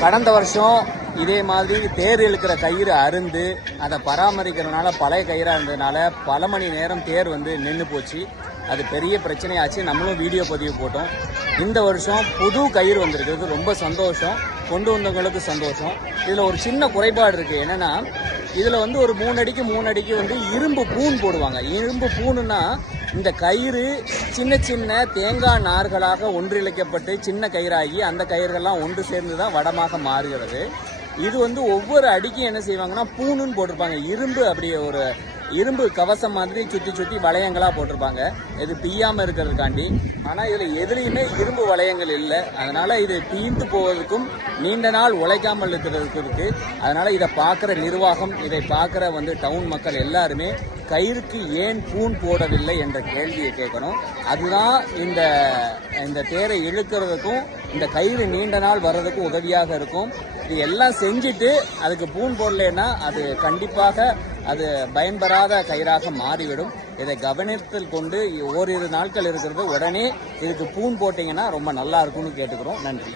கடந்த வருஷம் இதே மாதிரி தேர் இழுக்கிற கயிறு அருந்து அதை பராமரிக்கிறதுனால பழைய கயிறாக இருந்ததுனால பல மணி நேரம் தேர் வந்து நின்று போச்சு. அது பெரிய பிரச்சனையாச்சு. நம்மளும் வீடியோ பதிவு போட்டோம். இந்த வருஷம் புது கயிறு வந்திருக்கிறது. ரொம்ப சந்தோஷம். கொண்டு வந்தவங்களுக்கு சந்தோஷம். இதில் ஒரு சின்ன குறைபாடு இருக்குது என்னென்னா இதில் வந்து ஒரு மூணு அடிக்கு மூணு அடிக்கு வந்து இரும்பு பூன் போடுவாங்க. இரும்பு பூணுன்னா இந்த கயிறு சின்ன சின்ன தேங்காய் நார்களாக ஒன்றிணைக்கப்பட்டு சின்ன கயிறாகி அந்த கயிறுகள்லாம் ஒன்று சேர்ந்து தான் வடமாக மாறுகிறது. இது வந்து ஒவ்வொரு அடிக்கும் என்ன செய்வாங்கன்னா பூணுன்னு போட்டிருப்பாங்க. இரும்பு அப்படி ஒரு இரும்பு கவசம் மாதிரி சுற்றி சுற்றி வளையங்களாக போட்டிருப்பாங்க. இது பீயாமல் இருக்கிறதுக்காண்டி. ஆனால் இதில் எதுலேயுமே இரும்பு வளையங்கள் இல்லை. அதனால் இது தீந்து போவதற்கும் நீண்ட நாள் உழைக்காமல் இருக்கிறதுக்கு இருக்குது அதனால் இதை பார்க்குற நிர்வாகம் இதை பார்க்குற வந்து டவுன் மக்கள் எல்லாருமே கயிறுக்கு ஏன் பூன் போடவில்லை என்ற கேள்வியை கேட்கணும். அதுதான் இந்த இந்த தேரை இழுக்கிறதுக்கும் இந்த கயிறு நீண்ட நாள் வர்றதுக்கும் உதவியாக இருக்கும். இது எல்லாம் செஞ்சுட்டு அதுக்கு பூன் போடலைன்னா அது கண்டிப்பாக அது பயன்பெறாத கயிறாக மாறிவிடும். இதை கவனத்தில் கொண்டு ஓரிரு நாட்கள் இருக்கிறது. உடனே இதுக்கு பூன் போட்டிங்கன்னா ரொம்ப நல்லா இருக்கும்னு கேட்டுக்கிறோம். நன்றி.